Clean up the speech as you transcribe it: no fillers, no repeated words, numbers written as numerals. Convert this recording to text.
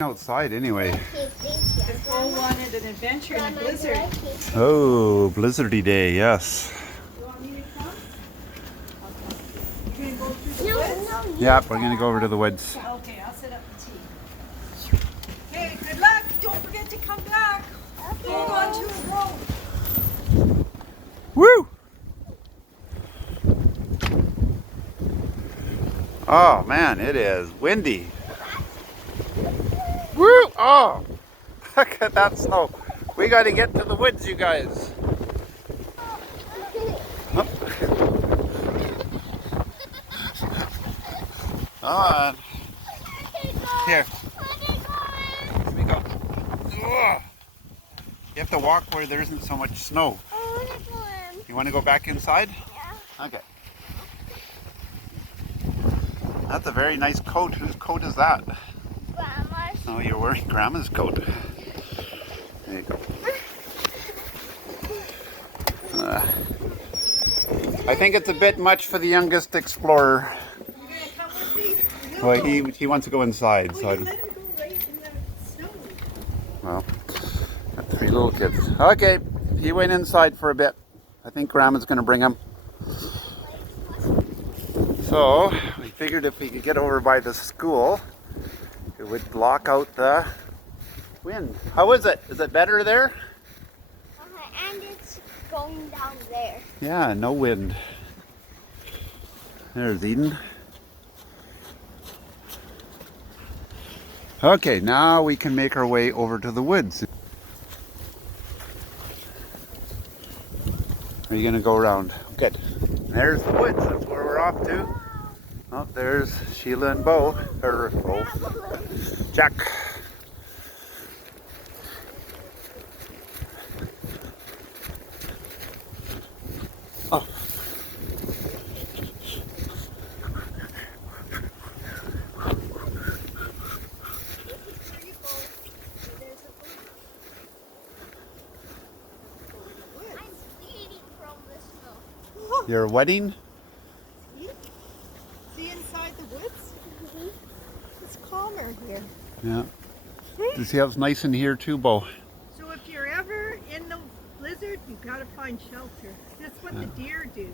Outside anyway. Because Bo wanted an adventure in a blizzard. Oh, blizzardy day, yes. You want me to come? You're going to go through the woods? Yeah, we're gonna go over to the woods. Okay, I'll set up the tea. Hey, good luck. Don't forget to come back. Hold on to a rope. Woo! Oh man, it is windy. Woo! Oh! Look at that snow. We gotta get to the woods, you guys. Come on. Here. Here we go. Ugh. You have to walk where there isn't so much snow. You want to go back inside? Yeah. Okay. That's a very nice coat. Whose coat is that? Grandma's. Oh, you're wearing Grandma's coat. There you go. I think it's a bit much for the youngest explorer. You going to come with me? Well, he wants to go inside, so Well, I you let him go right in the snow. well, got 3 little kids. Okay, he went inside for a bit. I think Grandma's going to bring him. So, we figured if we could get over by the school, it would block out the wind. How is it? Is it better there? And it's going down there. Yeah, no wind. There's Eden. Okay, now we can make our way over to the woods. Are you gonna go around? Good. There's the woods. That's where we're off to. Oh, there's Sheila and Bo. Or Bo. Jack. Oh. I'm bleeding from the snow. Your wedding? See inside the woods? It's calmer here. Yeah. Do you see how it's nice in here too, Bo? So if you're ever in the blizzard, you've got to find shelter. That's what the deer do.